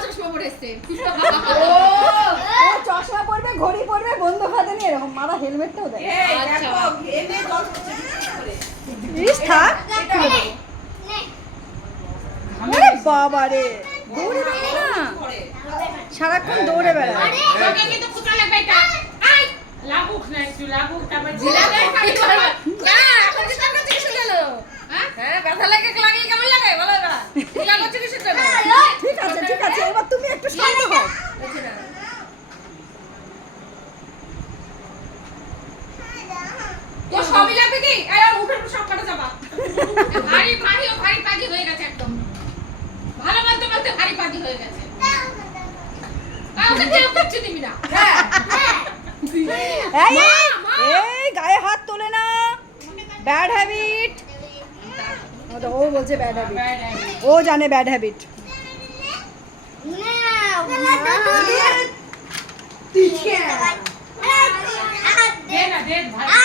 এসছে ও! চশমা পরবে ঘড়ি পরবে বন্ধ হাতে নিয়ে এরকম। মাথা হেলমেটটাও দেয়। আচ্ছা। থাক। বাবা রে দৌড়ে বেড়ায় না। সারাক্ষণ দৌড়ে বেড়ায়। লাগুক না একটু লাগুক তারপর জিরা দেয় না, এখন চিৎকার করছে কিসের হ্যাঁ? হ্যাঁ, ব্যথা লাগে? কি? এই আর মুখের সব কটা চাপা। ভারী ভারী ও ভারী পাজি হয়ে গেছে একদম। ভালো বলতে বলতে ভারী পাজি হয়ে গেছে। কাউকে কেউ কিচ্ছু দিবি না। হ্যাঁ। এই এই, এই গায়ে হাত তোলে না। ব্যাড হ্যাবিট ও বলছে ব্যাড হ্যাবিট ও জানে ব্যাড হ্যাবিট না।